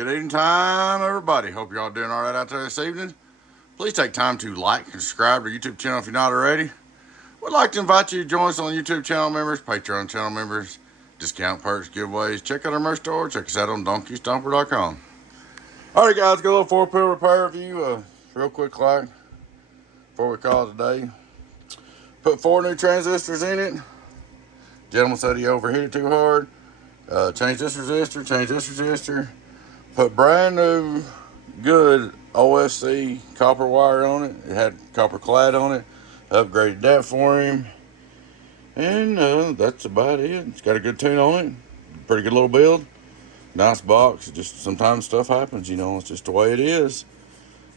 Good evening time, everybody. Hope you're all doing all right out there this evening. Please take time to like and subscribe to our YouTube channel if you're not already. We'd like to invite you to join us on YouTube channel members, Patreon channel members, discount perks, giveaways. Check out our merch store. Check us out on Stomper.com. Alright guys, got a little 4-pill repair review. Real quick like, before we call it today. Put 4 new transistors in it. Gentleman said he overheated it too hard. Change this resistor. Put brand new, good OFC copper wire on it. It had copper clad on it. Upgraded that for him. And that's about it. It's got a good tune on it. Pretty good little build. Nice box. Just sometimes stuff happens, you know. It's just the way it is.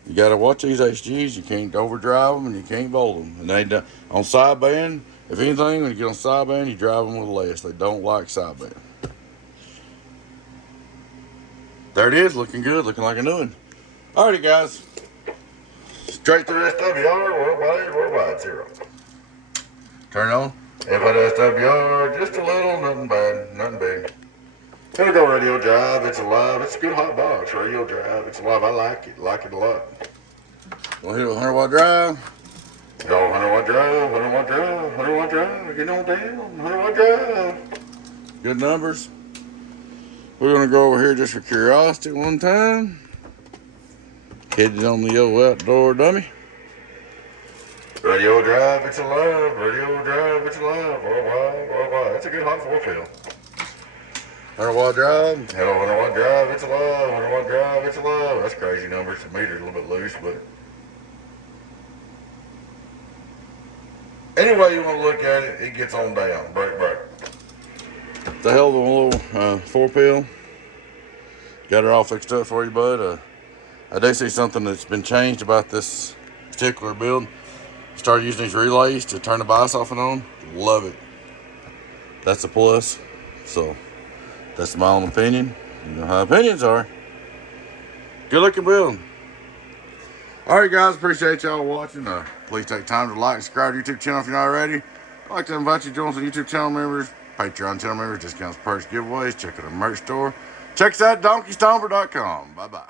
You got to watch these HGs. You can't overdrive them and you can't volt them. And they on sideband, if anything, when you get on sideband, you drive them with less. They don't like sideband. There it is, looking good, looking like a new one. Alrighty, guys. Straight through SWR, worldwide 0. Turn it on. SWR, just a little, nothing bad, nothing big. Gonna go radio drive, it's alive. It's a good hot box, radio drive, it's alive. I like it a lot. We'll hit a 100-watt drive. Go 100-watt drive, 100-watt drive, 100-watt drive. Get on down, 100-watt drive. Good numbers. We're going to go over here just for curiosity one time. Hit it on the old outdoor dummy. Radio drive, it's alive. Radio drive, it's alive. Worldwide. That's a good hot 4-pill. 100-watt drive. Hello, 100-watt drive, it's alive. 100-watt drive, it's alive. That's crazy numbers. The meter's a little bit loose, but anyway you want to look at it, it gets on down. Break. The hell of a little 4-pill. Got it all fixed up for you, bud. I do see something that's been changed about this particular build. Started using these relays to turn the bias off and on. Love it. That's a plus. So that's my own opinion. You know how opinions are. Good looking build. Alright guys, appreciate y'all watching. Please take time to like and subscribe to our YouTube channel if you're not already. I'd like to invite you to join us on YouTube channel members, Patreon channel members, discounts, perks, giveaways. Check out our merch store. Check us out at Stomper.com. Bye-bye.